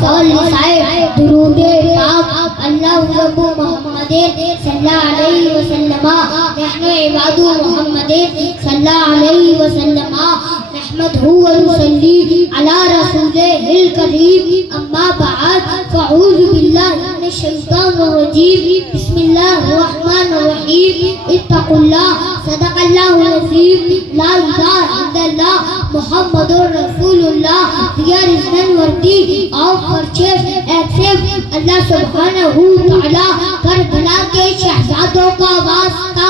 लिसाए दुरूद पाक अल्लाहु रब्बु मुहम्मदिन सल्लल्लाहु अलैहि वसल्लम नहनु इबादु मुहम्मदिन सल्लल्लाहु अलैहि वसल्लम नहमदहु व नुसल्ली अला रसूलिहिल करीम अम्मा बाद फअऊज़ु बिल्लाहि मिनश शैतानिर रजीम बिस्मिल्लाहिर रहमानिर रहीम इत्तक़ुल्लाह सदक़ल्लाहुल अज़ीम ला इलाहा इल्लल्लाह मुहम्मदुर रसूलुल्लाह Dear is none worthy of purchase except Allah subhanahu ta'ala Karbala के शहजादों का वास्ता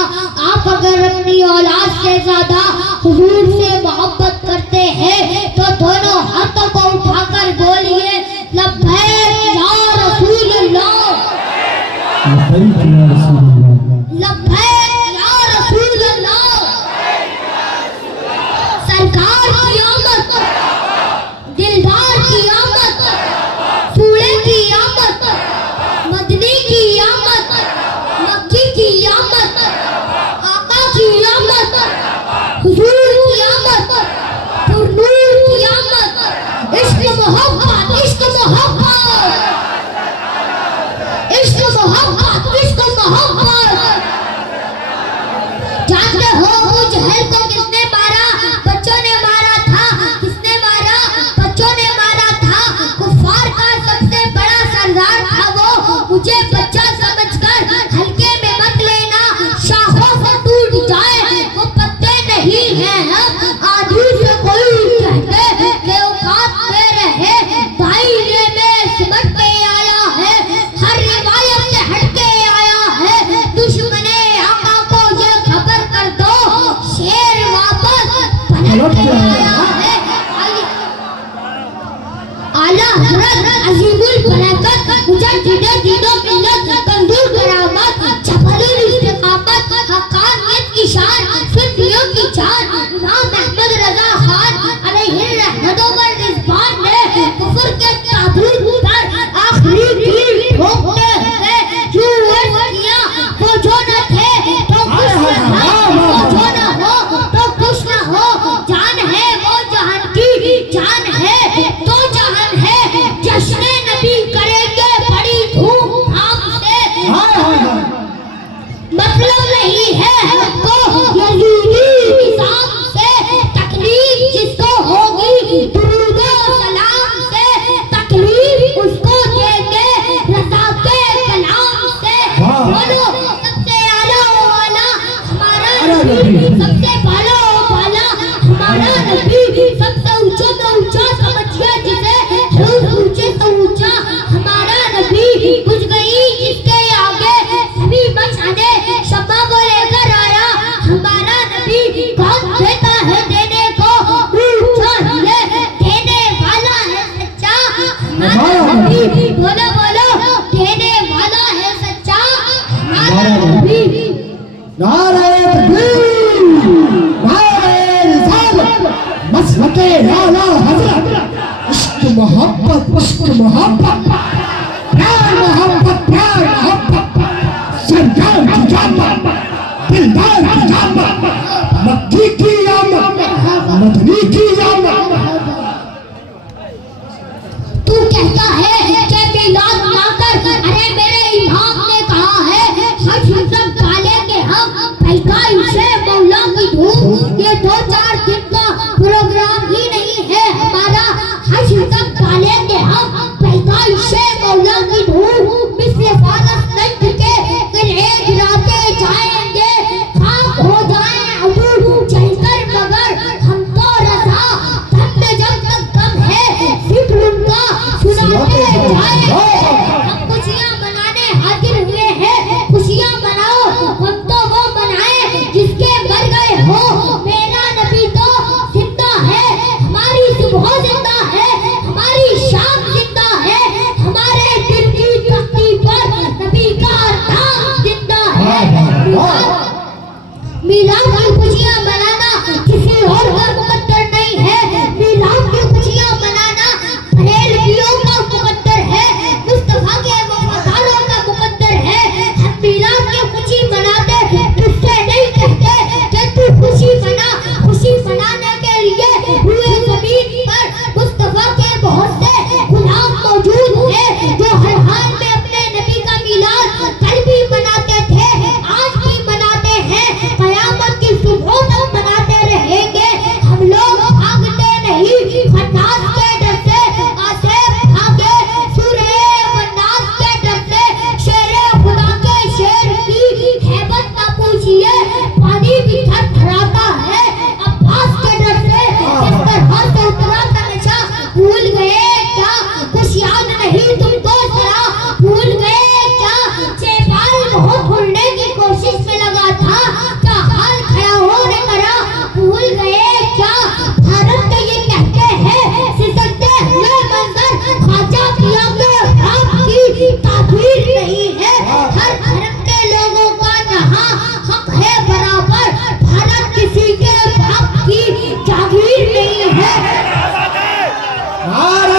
आप अगर अपनी औलाद से ज्यादा हुजूर से मोहब्बत करते हैं तो दोनों हाथों को उठाकर बोलिए लब्बैक या रसूलुल्लाह लब्बैक या रसूलुल्लाह सरकार की आमद दिलदार की आमद सूले की आमद मदनी की आमद मक्की की आमद आका की आमद हुजूर की आमद पुरनूर की आमद इश्क मोहब्बत इश्क मोहब्बत इश्क मोहब्बत इश्क मोहब्बत जानते हो मुझ जहल को किसने मारा बच्चों ने मारा था किसने मारा बच्चों ने मारा था कुफार का सबसे बड़ा सरदार था वो मुझे बच्चा समझकर हल्के में मत लेना शाखों से टूट जाए वो पत्ते नहीं हैं आदि से कोई कहते कि औकात में रहे दायरे में सिमट के आया है हर रिवायत से हट के आया है दुश्मने आका को ये खबर कर दो शेर वापस पलट के आया है आला हज़रत अज़ीमुल बरकत मुजद्दिद दीनो मिल्लत तंदूर करामत जबरुल इस्तिकामत हक़ानियत की शान सुन्नियों की जान इमाम अहमद रज़ा खान अलैहि रहमतो व रिज़वान ने कुफ्र के ताबूत पर आखिरी तीर ठोकते हुए यूं अर्ज़ किया वो जो न थे तो कुछ न था वो जो न हो तो कुछ न हो जान है वो जहान की जान है तो जहान है जश्न नबी करेंगे बड़ी धूमधाम से मतलब नहीं है हमको यजीदी निजाम से तकलीफ जिसको होगी दुरूद व सलाम से तकलीफ उसको देंगे रज़ा के कलाम से बोलो सबसे आला वाला हमारा नबी सबसे बाला वाला हमारा नबी सबसे ऊंचा में ऊंचा समझिए जिसे ऊंचे से ऊंचा हमारा नबी बुझ गई जिसके आगे सभी मचाने शम्मा को लेकर आया हमारा नबी कौन देता है देने को ऊंचा है देने वाला है सच्चा हमारा नबी बोलो बोलो देने वाला है सच्चा हमारा नबी नारे तकबीर नारे रिसालत मसलके आला हज़रत इश्क मोहब्बत प्यार मोहब्बत सरकार की जामत दिलदार की जामत मक्की की आमद मदनी की आमद तू कहता है कि मिलाद ना कर अरे मेरे इमाम ने कहा है हज सब पालेंगे हम पैगाइशे मौला की धूम ये 2-4 दिन का प्रोग्राम ही नहीं है हमारा हज सब पालेंगे हम पैगाइशे मौला की धूम मिस्र फारस नजद के किले गिराते जाएंगे खाक हो जाए अबू चलकर मगर हम तो रज़ा तब में जब तक कम है जिक्र उनका सुनाते जाएंगे हम खुशियां मनाने हाजिर हुए हैं खुशियां मनाओ हम तो वो मनाए जिसके मर गए हो मेरा नबी तो जिंदा है हमारी सुबह जिंदा है हमारी আর